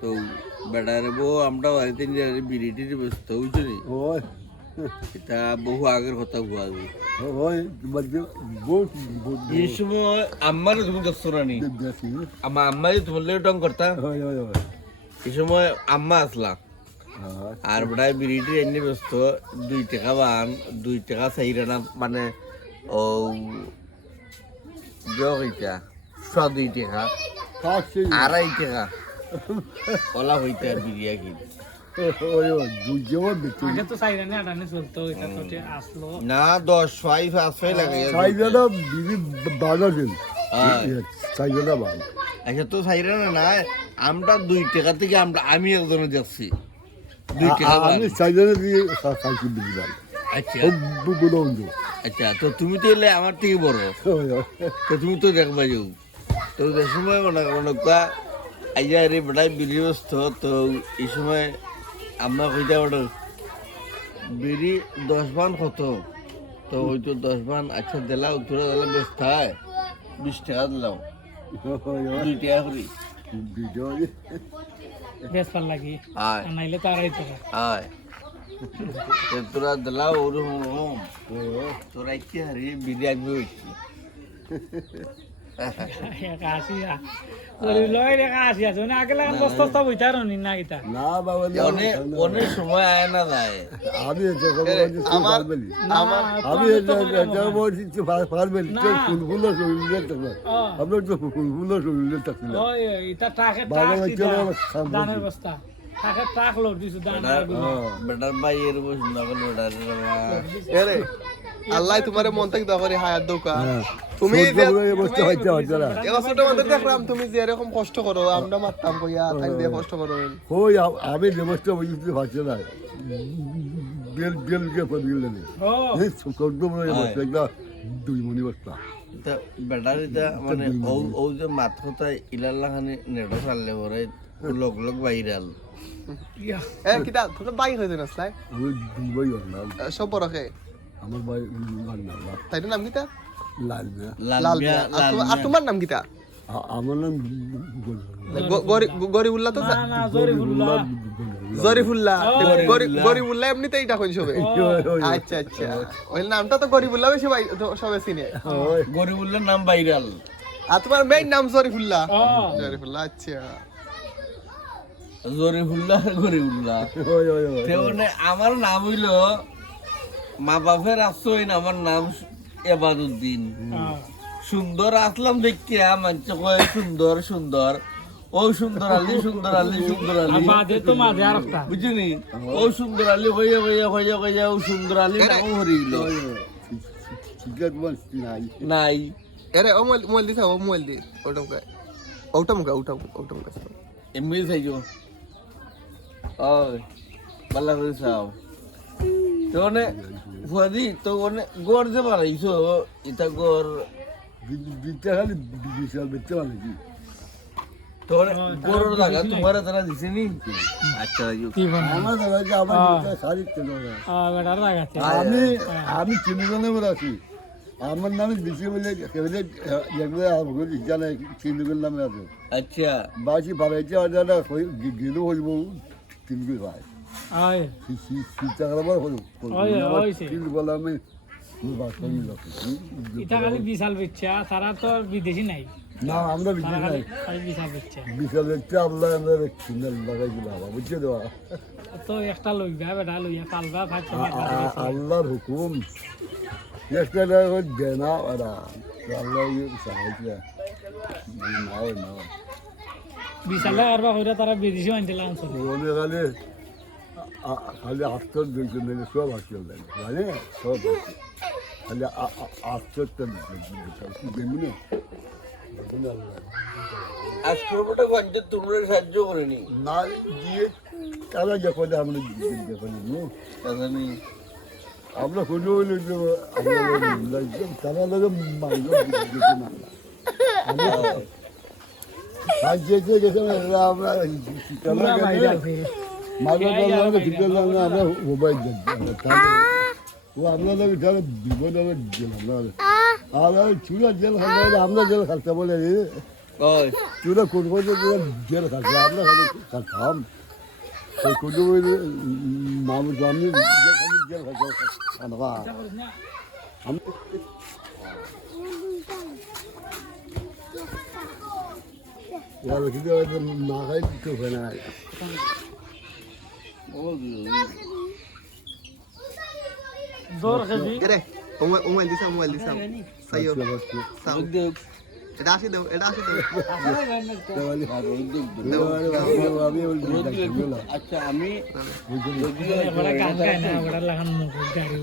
তো বেটারে বউ আমরা বাড়িতে নিয়ে বিড়িটির ব্যস্ত হয়েছি নি ওই এটা বহু আগের কথা হুয়া যায় ওই বলতে বহুত এই সময় আমার তুমি দেখছো রানি দেখি আমার আম্মা যে তোমার লেগে টং করতা ওই ওই ওই এই সময় আম্মা আসলা আর বেটায় বিড়িটি এনে ব্যস্ত 2 টাকা বান 2 টাকা চাইরা না মানে ও জগিটা 2 টাকা কাছে 2.5 টাকা কলা হইতে আর বিরিয়া কিনে ওই ওই দুজো দেখি আগে তো সাইরেনে আটানে চলতো এটা তো আসলো না 10 5 লাগে সাইজটা বিবি বাজার দিন হ্যাঁ। সাইজটা বাজার আচ্ছা তো চাইরা না আমরা 2 টাকা থেকে আমি একজনে যাচ্ছি 2 টাকা বান। আমি সাইজটা দিয়ে খাইছি বিবি আচ্ছা ও বুলন আচ্ছা তো তুমি তো এলে আমার থেকে বড় ওই ওই তো তুমি তো দেখবা যাও তো যে সময় অনেকা আইয়া রে বেটাই বিড়ি ব্যস্ত তো এই সময় আমরা কইটা ওটা বিড়ি 10 বান কত তো ওই তো 10 বান আচ্ছা দিলা উত্তরে দিলা ব্যস্ত হয় 20 টাকা দিলাম ওই ওই 2 টাকা করি ভিডিও বেশ ভাল লাগি আয় নাইলে তো আড়াই টাকা আয় তো তোরা দিলা ওরকম তোরা কি হারি বিড়ি আমি হইছি একা আসিয়া লই রেখা আসিয়া জনে আগে লাগান বস্তা বস্তা বইতার নি না গিতা না বাবা অনেক অনেক সময় আয় না যায় আমি এটা পারবেলি আমি এটা বলছি পারবেলি ফুলফুলো শরীরে থাকবে আপনার তো ফুলফুলো শরীরে থাকছিল ওই এটা টাকে বাবা টাক বাচ্চা বাবা খাবো। দানের বস্তা টাকে টাক লোড দিছু দানের বেটার ভাই এর বস না বল বেটার এরে আল্লাহ তোমার মন থেকে দা করে হায়াত দৌকা তুমি বসতে হইতে হইতে না এরা ছোট মধ্যে দেখলাম তুমি যে এরকম কষ্ট করো আমরা মারতাম কইয়া তাই দিয়ে কষ্ট করো ওই আমি ব্যবস্থা বুঝতে পারছি না বেল বেল কে পড়িল না ও এই ছোট বড় ব্যবস্থা একটা দুই মনি বস্তা তা বেটার এটা মানে ও যে মাত কথা ইলাল্লা খানে নেটো চাললে পরে লগ লগ ভাইরাল ইয়া এ কিটা তোর বাই হইছে না স্লাই আমি দুই না সব বড়কে আমার ভাই না তাই নাম কিটা লাল না লাল মিয়া আর তোমার নাম কিটা আমার নাম গরিবুল্লাহ তো না না জরিফুল্লাহ জরিফুল্লাহ গরিবুল্লাহ এমনিতেই এটা কইন সবে আচ্ছা আচ্ছা ওই নামটা তো গরিবুল্লাহ বেশি ভাই সবে চিনে গরিবুল্লার নাম ভাইরাল আর তোমার মেইন নাম জরিফুল্লাহ ও জরিফুল্লাহ আচ্ছা জরিফুল্লাহ গরিবুল্লাহ ওই ওই ওই তেমনি আমার নাম হইল মা বাপের আসইন আমার নাম এবাদুদ্দিন সুন্দর আসলাম দেখিয়া মানুষ কয় সুন্দর সুন্দর ও সুন্দর আলী সুন্দর আলী সুন্দর আলী বাদে তো মাঝে আর একটা বুঝলি ও সুন্দর আলী হইয়া হইয়া হইয়া হইয়া ও সুন্দর আলী নাম হরিল সিগারেট বলছি নাই নাই এরে ও মোবাইল দিছ ও মোবাইল দি ওটা এমনি থাইছো ওই বালা করে চাও তো মানে ফুয়াদি তো মানে গড় যে বানাইছো এটা গড় বিটা খালি বিশাল বেচতে মানে কি তো মানে গড়ের লাগা তোমার তারা দিছে নি আচ্ছা কি বানা আমার দাদা যে আমার বিটা শাড়ি কেন না বেটার লাগাছে আমি আমি চিনিজনে বলে আছি আমার নামে বেশি বলে কেবলে যেগুলো আমার জানে চিনিজনের নামে আছে আচ্ছা বাসি বাড়াইতে দাদা গেলেও হইব কিনবি ভাই আয় চিন্তাকরাবার হলো কিন্তু বলে আমি বাচ্চাই লোক এটা খালি বিশাল বেচ্চা তারা তো বিদেশি নাই না আমরা বিদেশ তারা নাই খালি বিশাল বেচ্চা বিশাল দেখতে আল্লাহ আমরা কিনে লাগাইছি বাবা বুঝছে দেওয়া তো একটা লইবা বেটা লইয়া পালবা ভাত আল্লাহর হুকুম একটা দেনা ওরা আল্লাহ সাহায্য নাও নাও বিশালে আরবা কইরা তারা বিদেশি আনছিল অঞ্চল ওনে খালি খালি আস্তর দুইজন মিলে সব হাসিল দেয় জানে সব খালি আস্তরটা দেমনি আজকে ওটা গঞ্জে তোমরা সাহায্য করেনি না দিয়ে তারা যখন আমরা যখন জানি আমরা কোনো তারা লোক মাইল না গেছে আমরা আমরা মোবাইল ও আপনাদের বিপদ গেলাম আর চুলা জেল খাতে আমরা জেল খাতে বলে ওই তোরা কোন কোন জেল খাচ্ছি আমরা খাচ্ছাম সেই কোন মামু আমি জেল খাচ্ছি আমি यार किती महागाई खूप आहे ना জোর খেবি রে মোবাইল দিছাম সাইও সাম এটা আসি দাও আচ্ছা আমি বড় গান গায় না বড় লাগান মুখ গাড়ি